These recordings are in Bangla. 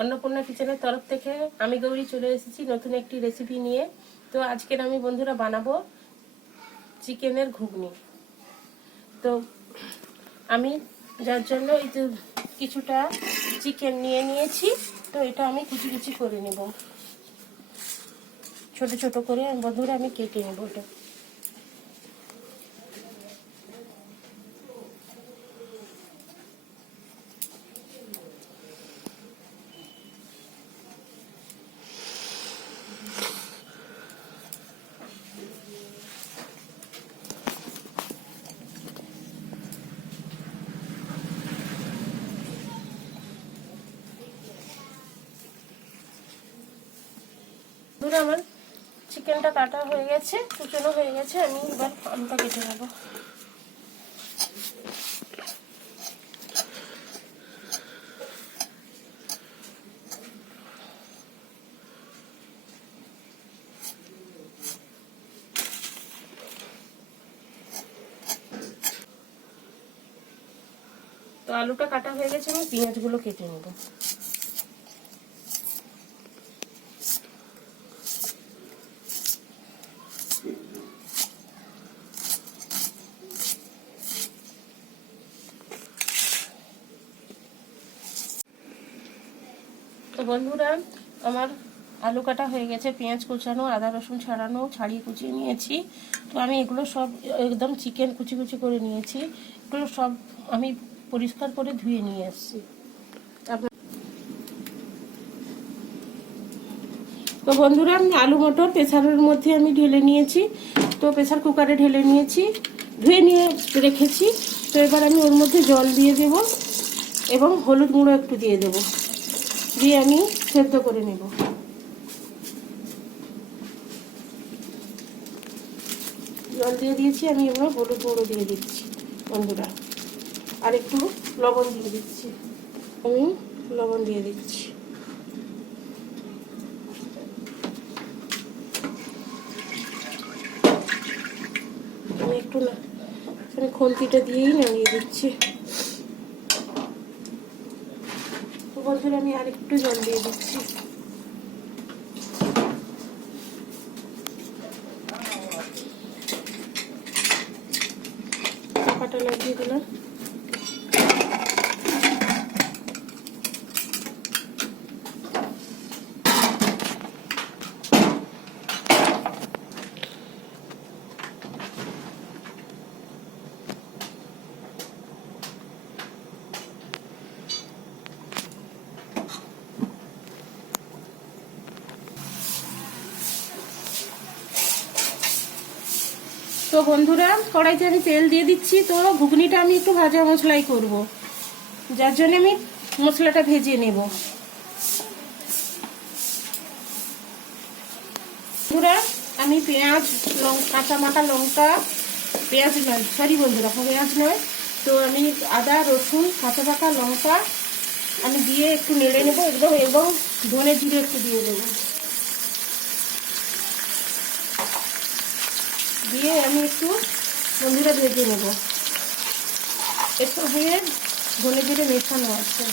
अन्नपूर्णा किचेনের তরফ থেকে আমি গৌরী চলে এসেছি নতুন একটি রেসিপি নিয়ে। তো আজকে আমি বন্ধুরা বানাবো চিকেনের ঘুগনি। তো আমি যার জন্য এই যে কিছুটা চিকেন নিয়ে নিয়েছি। তো এটা আমি কুচি কুচি করে নেব, ছোট ছোট করে বন্ধুরা আমি কেটে নেব এটা। আমার চিকেনটা কাটা হয়ে গেছে, কুচানো হয়ে গেছে। আমি এবার আলুটা কেটে নেব। তো আলুটা কাটা হয়ে গেছে, আমি পেঁয়াজগুলো কেটে নেব। তো বন্ধুরা আমার আলু কাটা হয়ে গেছে, পেঁয়াজ কুচানো, আদা রসুন ছাড়ানো, ছাড়িয়ে কুচিয়ে নিয়েছি। তো আমি এগুলো সব একদম চিকেন কুচি কুচি করে নিয়েছি। এগুলো সব আমি পরিষ্কার করে ধুয়ে নিয়ে এসেছি। তো বন্ধুরা আমি আলু মটর প্রেসারের মধ্যে আমি ঢেলে নিয়েছি। তো প্রেসার কুকারে ঢেলে নিয়েছি, ধুয়ে নিয়ে রেখেছি। তো এবার আমি ওর মধ্যে জল দিয়ে দেব এবং হলুদ গুঁড়ো একটু দিয়ে দেব, দিয়ে আমি সেদ্ধ করে নেব। জল দিয়ে দিয়েছি, আমি এবার হলুদ গুঁড়ো দিয়ে দিচ্ছি বন্ধুরা, আর একটু লবণ দিয়ে দিচ্ছি। আমি লবণ দিয়ে দিচ্ছি। আমি একটু খুন্তিটা দিয়েই নামিয়ে দিচ্ছি। তো বন্ধুরা আমি আর একটু জল দিয়ে দিচ্ছি। চাপাটা লাগিয়ে দিলাম। তো বন্ধুরা কড়াইতে আমি তেল দিয়ে দিচ্ছি। তো ঘুগনিটা আমি একটু ভাজা মশলাই করব, যার জন্য আমি মশলাটা ভেজে নেব। বন্ধুরা আমি পেঁয়াজ, কাঁচা মাখা লঙ্কা, পেঁয়াজ নয় সরি বন্ধুরা পেঁয়াজ নয়, তো আমি আদা রসুন কাঁচা পাকা লঙ্কা আমি দিয়ে একটু নেড়ে নেবো একদম, এবং ধনে জিরে একটু দিয়ে দেবো। দিয়ে আমি একটু বন্ধুরা ভেজে নেব। একটু দিয়ে ধনে জিরে মেশানো আছে।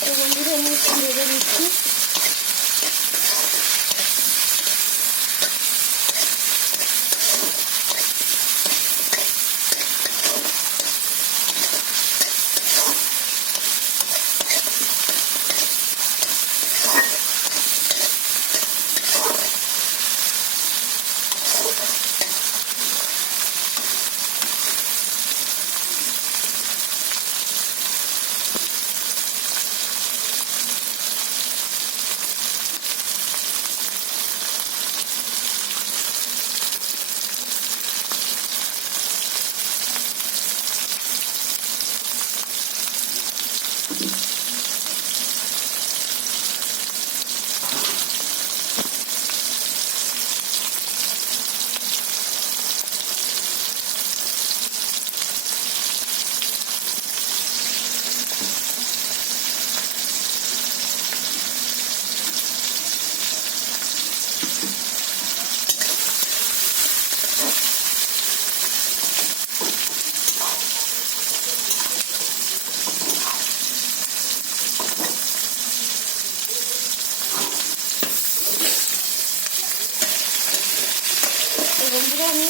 তো বন্ধুরা আমি একটু ভেজে দিচ্ছি। বন্ধুরা আমি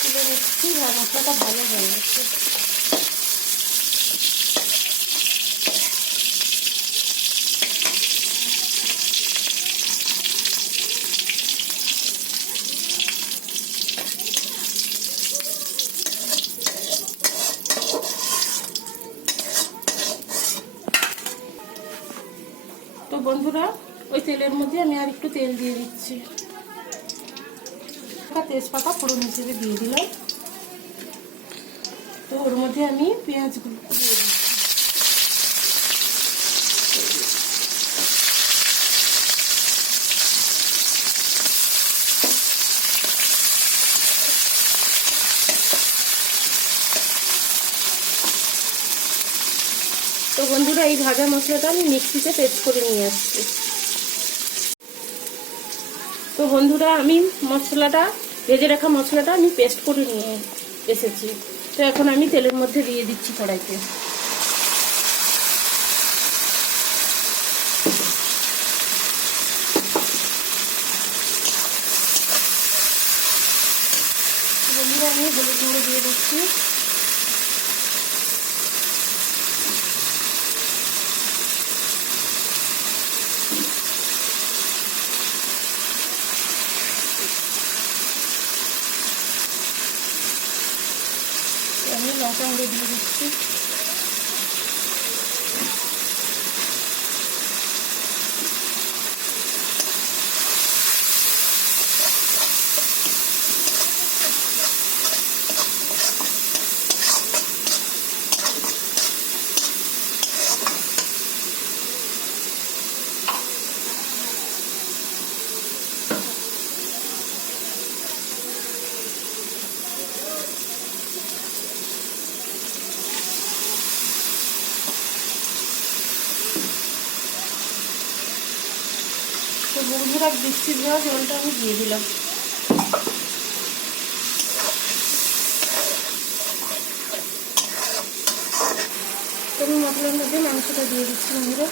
তুলে নিচ্ছি, আর মশলাটা ভালো হয়ে গেছে। তো বন্ধুরা ওই তেলের মধ্যে আমি আর একটু তেল দিয়ে দিচ্ছি, তেজপাতা ফোড়ন হিসেবে দিয়ে দিলাম। তো ওর মধ্যে আমি পেঁয়াজগুলো দিয়ে দিচ্ছি। তো বন্ধুরা এই ভাজা মশলাটা আমি মিক্সিতে পেস্ট করে নিয়ে আসছি। তো বন্ধুরা আমি মশলাটা, ভেজে রাখা মশলাটা আমি পেস্ট করে নিয়ে এসেছি। তো এখন আমি তেলের মধ্যে দিয়ে দিচ্ছি কড়াইতে। বন্ধুরা আমি হলুদ গুঁড়ো দিয়ে দিচ্ছি, আমি লঙ্কা গুঁড়ো দিয়ে দিচ্ছি, তো বন্ধুরা বৃষ্টির ধোয়া জলটা আমি দিয়ে দিলাম। আমি মশলার মধ্যে মাংসটা দিয়ে দিচ্ছি বন্ধুরা।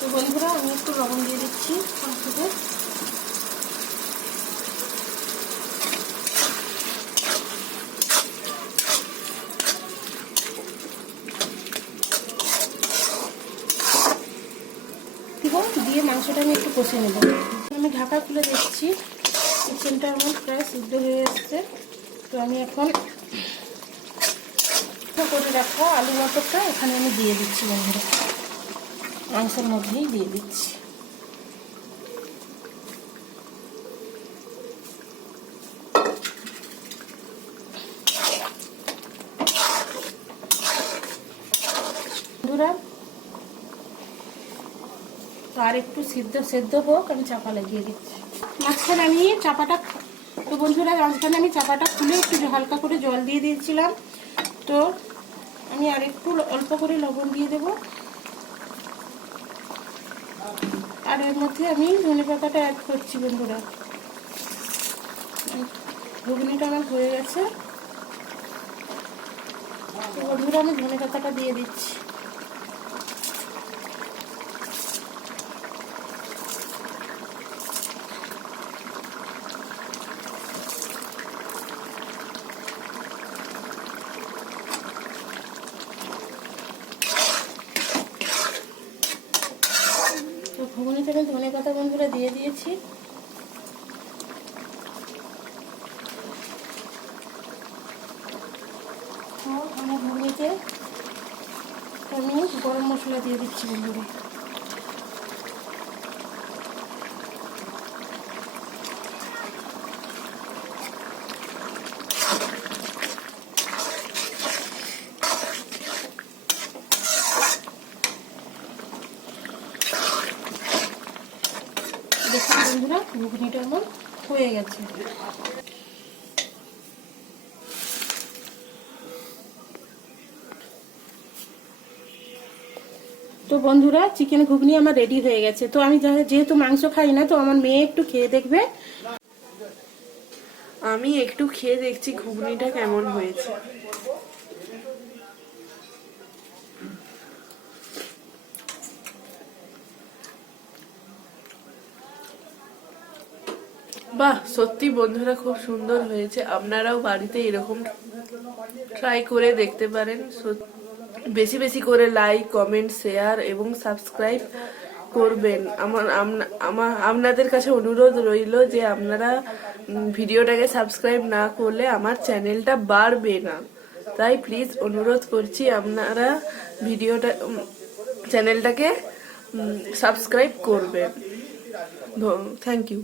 তো বন্ধুরা আমি একটু লবণ দিয়ে দিচ্ছি মাংসতে। দিয়ে মাংসটা আমি একটু কষে নেব। আমি ঢাকা খুলে দেখছি চিকেনটা আমার প্রায় সিদ্ধ হয়ে এসছে। তো আমি এখন করে রাখা আলু মটরটা এখানে আমি দিয়ে দিচ্ছি বন্ধুরা, মাংসের মধ্যেই দিয়ে দিচ্ছি। বন্ধুরা তো আর একটু সেদ্ধ হোক, আমি চাপা লাগিয়ে দিচ্ছি। মাঝখানে আমি চাপাটা, তো বন্ধুরা মাঝখানে আমি চাপাটা খুলে একটু হালকা করে জল দিয়ে দিয়েছিলাম। তো আমি আর একটু অল্প করে লবণ দিয়ে দেব, আর এর মধ্যে আমি ধনেপাতাটা অ্যাড করছি বন্ধুরা। ঘুগনিটা আমার হয়ে গেছে। তো বন্ধুরা আমি ধনেপাতাটা দিয়ে দিচ্ছি। তো ঘুগনিতে আমি ধনেপাতা বন্ধুরা দিয়ে দিয়েছি। আমার ঘুগনিতে আমি গরম মশলা দিয়ে দিচ্ছি বন্ধুরা। দেখুন বন্ধুরা ঘুগনিটা আমার হয়ে গেছে। তো বন্ধুরা, চিকেন ঘুগনি আমার রেডি হয়ে গেছে। তো আমি যেহেতু মাংস খাই না, তো আমার মেয়ে একটু খেয়ে দেখবে। আমি একটু খেয়ে দেখছি ঘুগনিটা কেমন হয়েছে। বাহ, সত্যি বন্ধুরা খুব সুন্দর হয়েছে। আপনারাও বাড়িতে এরকম ট্রাই করে দেখতে পারেন। বেশি বেশি করে লাইক, কমেন্ট, শেয়ার এবং সাবস্ক্রাইব করবেন। আপনাদের কাছে অনুরোধ রইল যে আপনারা ভিডিওটাকে সাবস্ক্রাইব না করলে আমার চ্যানেলটা বাড়বে না। তাই প্লিজ অনুরোধ করছি আপনারা চ্যানেলটাকে সাবস্ক্রাইব করবেন। Thank you.